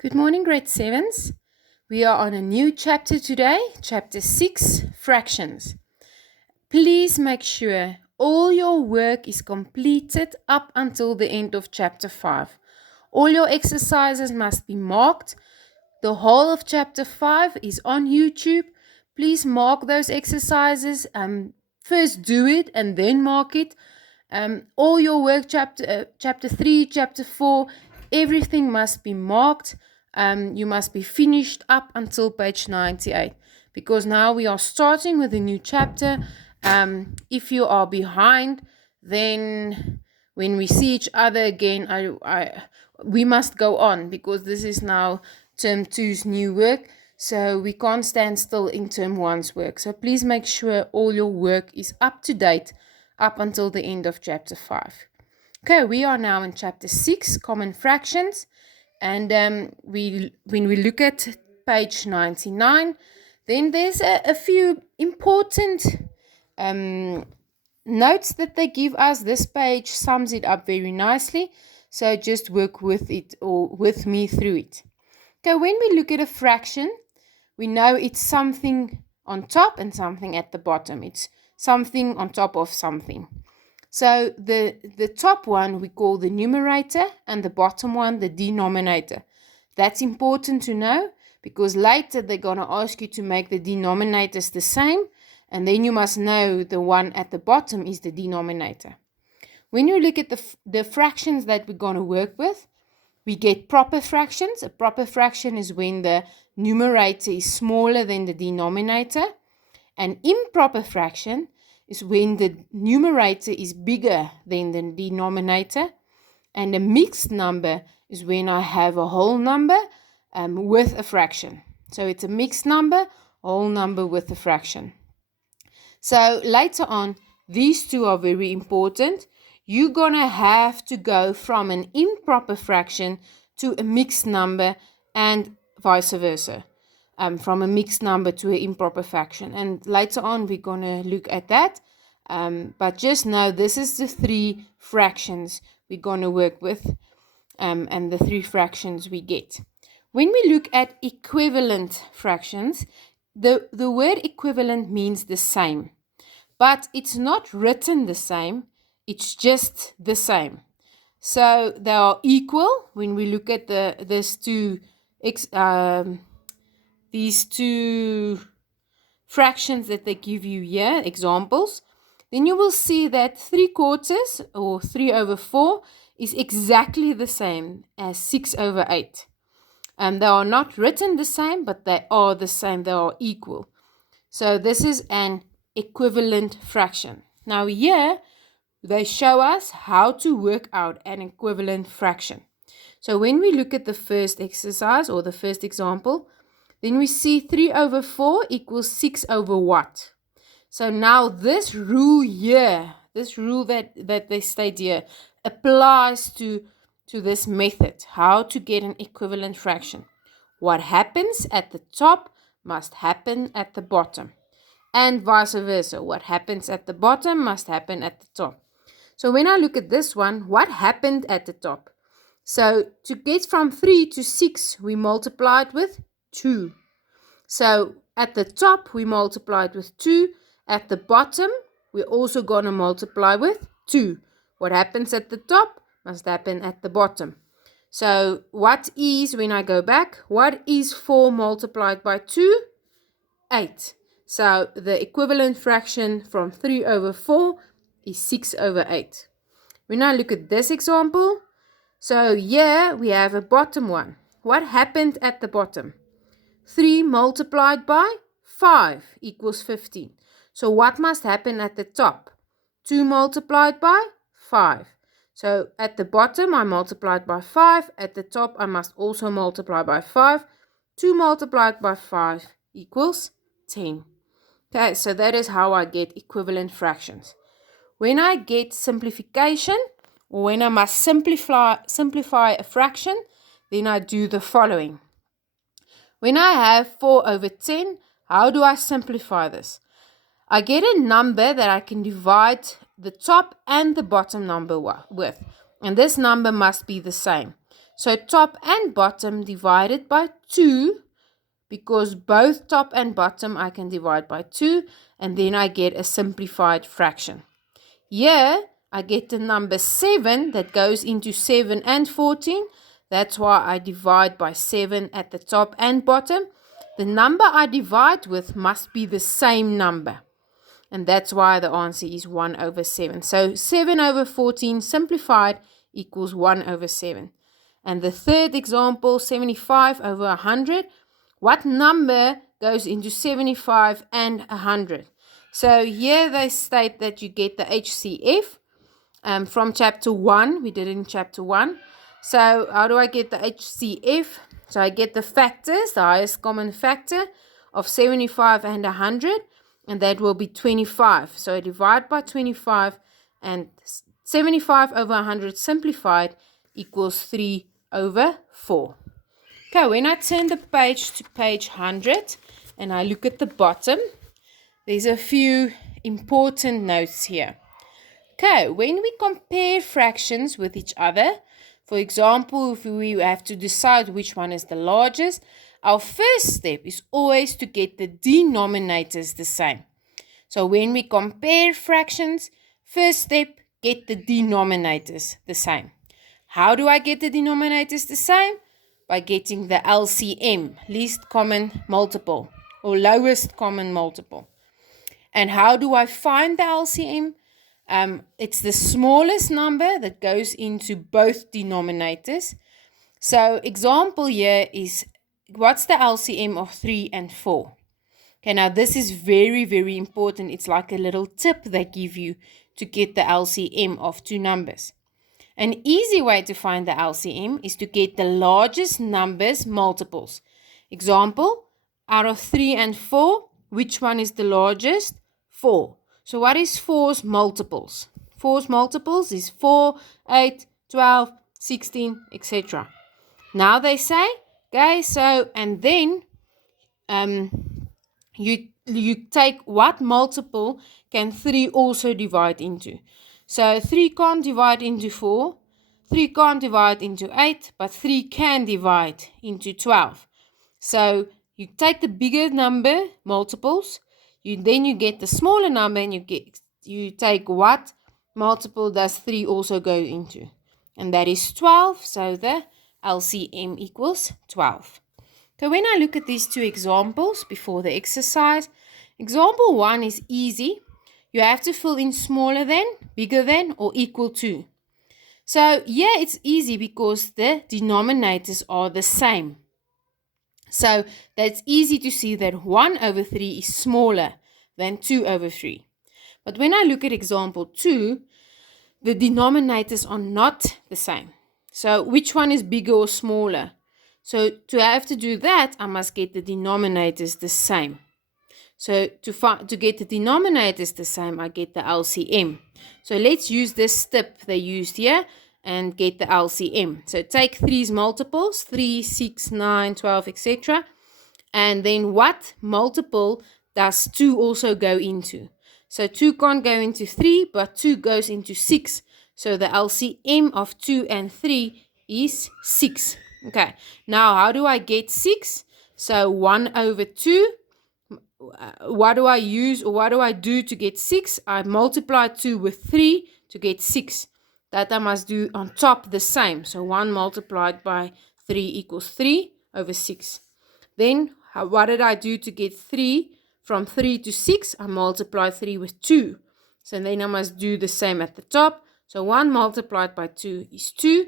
Good morning, grade 7s. We are on a new chapter today, chapter 6, fractions. Please make sure all your work is completed up until the end of chapter 5. All your exercises must be marked. The whole of chapter 5 is on YouTube. Please mark those exercises. First do it and then mark it. All your work, chapter 3, chapter 4, everything must be marked. You must be finished up until page 98, because now we are starting with a new chapter. If you are behind, then when we see each other again, we must go on, because this is now term 2's new work. So we can't stand still in term 1's work. So please make sure all your work is up to date up until the end of chapter 5. Okay, we are now in chapter 6, common fractions. And when we look at page 99, then there's a few important notes that they give us. This page sums it up very nicely. So just work with it or with me through it. Okay, when we look at a fraction, we know it's something on top and something at the bottom. It's something on top of something. So the top one we call the numerator and the bottom one the denominator. That's important to know, because later they're going to ask you to make the denominators the same, and then you must know the one at the bottom is the denominator. When you look at the fractions that we're going to work with, we get proper fractions. A proper fraction is when the numerator is smaller than the denominator. An improper fraction is when the numerator is bigger than the denominator. And a mixed number is when I have a whole number with a fraction. So it's a mixed number, whole number with a fraction. So later on, these two are very important. You're going to have to go from an improper fraction to a mixed number and vice versa. From a mixed number to an improper fraction. And later on, we're going to look at that. But just know this is the 3 fractions we're going to work with, and the 3 fractions we get. When we look at equivalent fractions, the word equivalent means the same. But it's not written the same. It's just the same. So they are equal when we look at these two fractions that they give you here, examples. Then you will see that 3/4 or 3/4 is exactly the same as 6/8. They are not written the same, but they are the same. They are equal. So this is an equivalent fraction. Now here, they show us how to work out an equivalent fraction. So when we look at the first exercise or the first example, then we see 3/4 equals 6/what. So now this rule here, this rule that they state here, applies to this method, how to get an equivalent fraction. What happens at the top must happen at the bottom. And vice versa. What happens at the bottom must happen at the top. So when I look at this one, what happened at the top? So to get from 3 to 6, we multiplied with 2. So at the top, we multiplied with 2. At the bottom, we're also going to multiply with 2. What happens at the top must happen at the bottom. So what is, when I go back, what is 4 multiplied by 2? 8. So the equivalent fraction from 3/4 is 6/8. When I look at this example, so here we have a bottom one. What happened at the bottom? 3 multiplied by 5 equals 15. So what must happen at the top? 2 multiplied by 5. So at the bottom, I multiplied by 5. At the top, I must also multiply by 5. 2 multiplied by 5 equals 10. Okay, so that is how I get equivalent fractions. When I get simplification, or when I must simplify a fraction, then I do the following. When I have 4/10, how do I simplify this? I get a number that I can divide the top and the bottom number with. And this number must be the same. So top and bottom divided by 2, because both top and bottom I can divide by 2, and then I get a simplified fraction. Here I get the number 7 that goes into 7 and 14. That's why I divide by 7 at the top and bottom. The number I divide with must be the same number. And that's why the answer is 1 over 7. So 7 over 14 simplified equals 1 over 7. And the third example, 75 over 100. What number goes into 75 and 100? So here they state that you get the HCF from chapter 1. We did it in chapter 1. So how do I get the HCF? So I get the factors, the highest common factor of 75 and 100. And that will be 25. So I divide by 25, and 75 over 100 simplified equals 3 over 4. Okay, when I turn the page to page 100 and I look at the bottom, there's a few important notes here. Okay, when we compare fractions with each other, for example, if we have to decide which one is the largest, our first step is always to get the denominators the same. So when we compare fractions, first step, get the denominators the same. How do I get the denominators the same? By getting the LCM, least common multiple, or lowest common multiple. And how do I find the LCM? It's the smallest number that goes into both denominators. So example here is, what's the LCM of 3 and 4? Okay, now this is very, very important. It's like a little tip they give you to get the LCM of two numbers. An easy way to find the LCM is to get the largest numbers multiples. Example, out of 3 and 4, which one is the largest? 4. So what is 4's multiples? 4's multiples is 4, 8, 12, 16, etc. Now they say, okay, so, and then you take what multiple can 3 also divide into. So 3 can't divide into 4, 3 can't divide into 8, but 3 can divide into 12. So you take the bigger number multiples, then you get the smaller number, and you take what multiple does 3 also go into. And that is 12, so the LCM equals 12. So when I look at these two examples before the exercise, example 1 is easy. You have to fill in smaller than, bigger than, or equal to. So yeah, it's easy because the denominators are the same. So that's easy to see that 1 over 3 is smaller than 2 over 3. But when I look at example 2, the denominators are not the same. So which one is bigger or smaller? So to have to do that, I must get the denominators the same. So to get the denominators the same, I get the LCM. So let's use this tip they used here and get the LCM. So take 3's multiples, 3, 6, 9, 12, etc. And then what multiple does 2 also go into? So 2 can't go into 3, but 2 goes into 6. So the LCM of 2 and 3 is 6. Okay, now how do I get 6? So 1 over 2. What do I use, or what do I do to get 6? I multiply 2 with 3 to get 6. That I must do on top the same. So 1 multiplied by 3 equals 3 over 6. Then what did I do to get 3? From 3 to 6, I multiply 3 with 2. So then I must do the same at the top. So 1 multiplied by 2 is 2.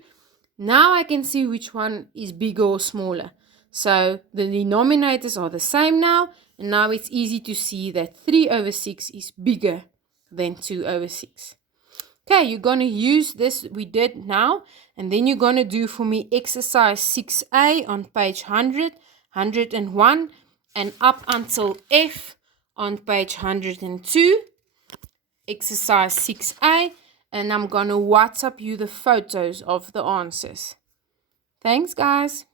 Now I can see which one is bigger or smaller. So the denominators are the same now. And now it's easy to see that 3 over 6 is bigger than 2 over 6. Okay, you're going to use this we did now. And then you're going to do for me exercise 6A on page 100, 101, and up until F on page 102. Exercise 6A. And I'm going to WhatsApp you the photos of the answers. Thanks, guys.